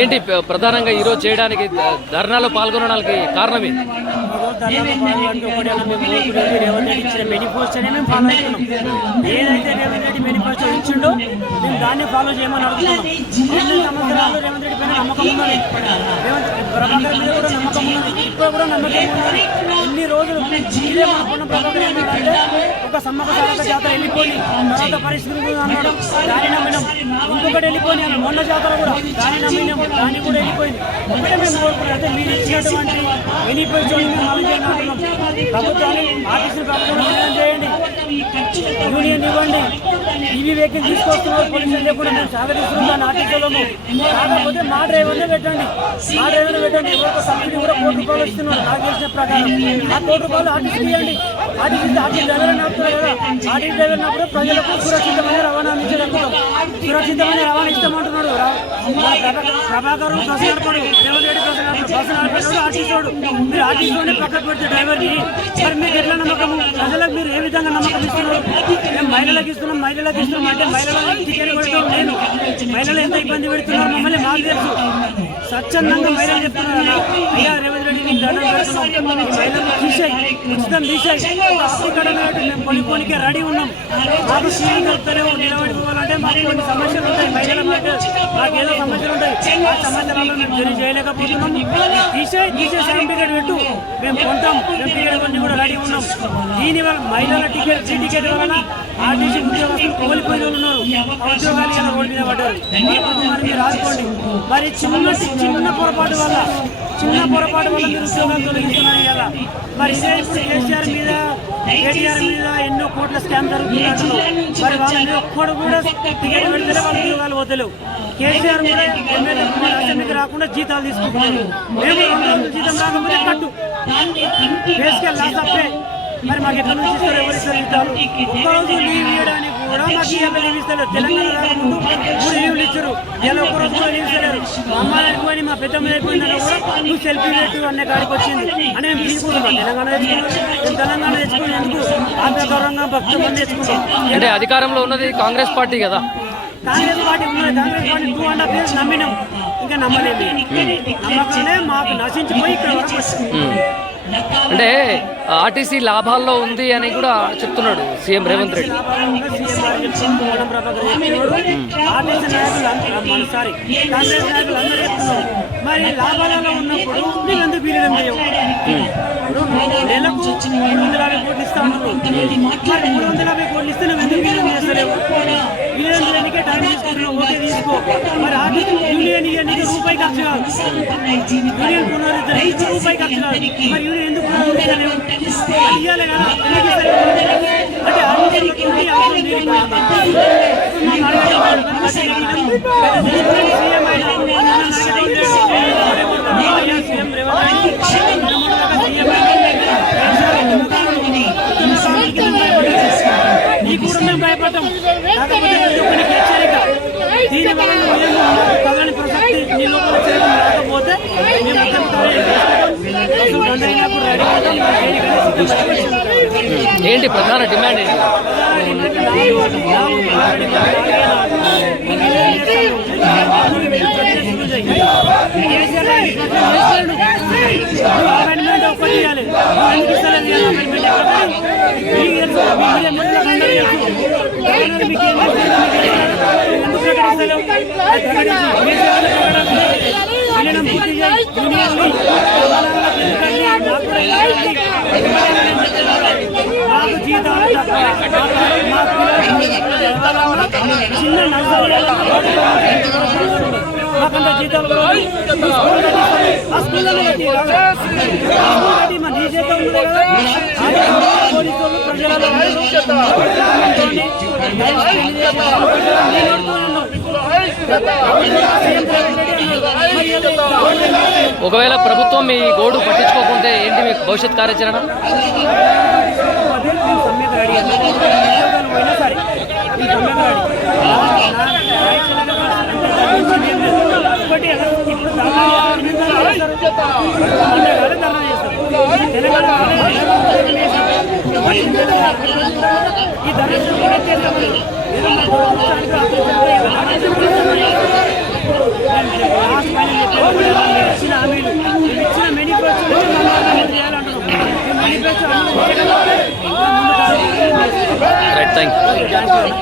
ఏంటి ప్రధానంగా ఈరోజు చేయడానికి ధర్నాలో పాల్గొనడానికి కారణం ఏంటి? రేవంత్ రెడ్డి ఇచ్చిన మేనిఫెస్టోనే మేము ఫాలో అవుతున్నాం. ఏదైతే రేవంత్ రెడ్డి మేనిఫెస్టో ఇచ్చిండో మేము దాన్ని ఫాలో చేయమని అడుగుతున్నాం. 2 సంవత్సరాలు రేవంత్ రెడ్డి పైన నమ్మకం ఉన్నది, ప్రభాకర్ మీద కూడా నమ్మకం ఉన్నది, ఇప్పుడు కూడా నమ్మకం ఉన్నది. ఇన్ని రోజులు ఇదే మన ప్రభాకర్ ఏంటంటే ఒక సమ్మక సారక జాతర వెళ్ళిపోయి తర్వాత పరిస్థితి అన్నాడు, దాన్ని నమ్మినాం. ఇంకొకటి వెళ్ళిపోయి మొన్న జాతర కూడా దాన్ని నమ్మినాం, దాన్ని కూడా వెళ్ళిపోయింది. ఒకటే మేము కోరుకున్నాం, అంటే మీరు ఇచ్చినటువంటి మేనిఫెస్టో మేము అమలు చేయాలంటున్నాం. ప్రభుత్వాన్ని ఆర్టీసీ ప్రభుత్వం చేయండి, యూనియన్ ఇవ్వండి, ఈవీ వెహికల్ తీసుకొస్తున్నారు పోలీసులు లేకుండా మేము సాగరిస్తున్నాం ఆర్టీసీలోము. కాకపోతే మా డ్రైవర్నే పెట్టండి, మా డ్రైవర్నే పెట్టండి. ఎవరికో సబ్సిడీ కూడా ₹1 ఇస్తున్నారు నాకు తెలిసిన ప్రకారం. ఆ ₹1 ఆర్టీసీ ఇవ్వండి. ఆర్టీసీ డ్రైవర్ నడుపుతారు కదా, ఆర్టీసీ డ్రైవర్ నప్పుడు ప్రజలకు సురక్షితమైన రవాణా అందించగలుగుతాం. సురక్షితమైన రవాణా ఇస్తామంటున్నాడు ప్రభాకర్. బస్సు నడపడు, రేవంత్ రెడ్డి బస్సు నడిపేవాడు ఆర్టీసీవాడు. మీరు ఆర్టీసీలోనే పక్కకు పెడితే డ్రైవర్ని మరి మీకు ఎట్లా నమ్మకము? ప్రజలకు మీరు ఏ విధంగా నమ్మకం ఇస్తున్నారు? మేము మహిళలకు ఇస్తున్నాం అంటే మహిళలకు టికెట్ పెడతాం. నేను మహిళలు ఎంత ఇబ్బంది పెడుతున్నారు మమ్మల్ని మాకు తెలుసు. స్వచ్ఛందంగా మహిళలు చెప్తున్నారు, అయ్యా రేవంత్ రెడ్డి నీకు దండం పెడుతున్నాం, మహిళలు తీసేయి, ఉచితం తీసేయి. ఇక్కడ మేము కొనుక్కోనికే రెడీ ఉన్నాం. మాకు సీఎం కలుపుతలేవు, నిలబడిపోవాలంటే మాకు కొన్ని సమస్యలు ఉంటాయి. మహిళల మాకు ఏదో సమస్యలు ఉంటాయి, ఆ సమస్యలలో మేము తెలియజేయలేకపోతున్నాం. తీసే సైన్ టికెట్ పెట్టు, మేము కొంటాం, మేము టికెట్ కొన్ని కూడా రెడీ ఉన్నాం. దీనివల్ల మహిళల ఫ్రీ టికెట్ వలన ఆర్టీసీ ఉద్యోగస్తులు కోల్పోయిన ఉన్నారు, ఉద్యోగాలు ఇలా రోడ్డు మీద పడ్డారు. మీరు రాసుకోండి. మరి చిన్న పొరపాటు వల్ల మీరు ఉద్యోగాలు తొలగిస్తున్నాయి కదా. మరి ఇదే ఇప్పుడు కేసీఆర్ మీద ఎన్నో కోట్ల స్కామ్ జరుగుతున్నట్టు. మరి వాళ్ళని ఒక్కడు కూడా టికెట్ పెడితేనే వాళ్ళ ఉద్యోగాలు వద్దలేవు. కేసీఆర్ కూడా ఎమ్మెల్యే అసెంబ్లీకి రాకుండా జీతాలు తీసుకుంటున్నారు. మేము 2 రోజులు జీతం రాకపోతే కట్టు కేసుకెళ్ళి లాస్ అప్పే. మరి మాకు ఎక్కడ నుంచి ఇస్తారు, ఎవరు ఇస్తారు జీతాలు? ఒక్కరోజు లీవ్ ఇవ్వడానికి కూడా మాకు లీవ్ ఇస్తారు. తెలంగాణ రాకముందు 3 లీవ్లు ఇచ్చారు, ఇలా ఒక్కరోజు కూడా లీవ్ ఇస్తారు. మా అమ్మాయి అయిపోయి మా పెద్దమ్మ అయిపోయిందని కూడా నువ్వు సెల్ఫీ పెట్టు అనే కాడికి వచ్చింది అని మేము తీసుకుంటున్నాం. తెలంగాణ తెచ్చుకుని ఎందుకు ఆంధ్రపరంగా భక్తులు మంది తెచ్చుకుంటాం. అంటే అధికారంలో ఉన్నది కాంగ్రెస్ పార్టీ కదా, కాంగ్రెస్ పార్టీ ఉన్నది. కాంగ్రెస్ పార్టీ 2.5 years నమ్మినాం, ఇంకా నమ్మలేదు. నమ్మకానే మాకు నశించిపోయి ఇక్కడ వరకు వచ్చింది. అంటే ఆర్టీసీ లాభాల్లో ఉంది అని కూడా చెప్తున్నాడు సీఎం రేవంత్ రెడ్డి. కాంగ్రెస్ నాయకులు అందరూ చెప్తున్నారు. మరి లాభాలలో ఉన్నప్పుడు మేము ఎందుకు విలీనం చేయవు? నెలకు 350 కోట్లు ఇస్తా ఉన్నారు. మరి 350 కోట్లు ఇస్తే నువ్వు ఎందుకు విలీనం చేస్తలేవు? విలీనం చేయడానికే టైం తీసుకుంటున్నావు, ఓకే తీసుకో. మరి ఆర్టీసీ యూనియన్ ఇవన్నీ ₹1 ఖర్చు కాదు, యూనియన్ పునరుద్ధరణ ₹1 ఖర్చు కాదు. మరి యూనియన్ ఎందుకు పునరుద్ధరించలేవు? ఇవ్వాలి కదా, ఎందుకు ఇస్తారు? అంటే నీకు కూడా మేము భయపడ్డాం. కాకపోతే హెచ్చరిక, దీనివల్ల కదని ప్రసక్తి నీ లోపల చేయడం రాకపోతే మేము ఏంటి ప్రధాన డిమాండ్ ఏంటి? ఒక్కటి ఇవ్వాలి, ఎందుకు మాకు జీతాలు చిన్న మాకంటే జీతాలు నీ జీతం ఉంది కదా. పోలీసులు ప్రజలలో ఒకవేళ ప్రభుత్వం మీ గోడు పట్టించుకోకుంటే ఏంటి మీకు భవిష్యత్ కార్యాచరణ? ఈ ధర మేనిఫెస్టో అమలు చేయకపోతే ఇంకా ముందు రైట్, థ్యాంక్ యూ.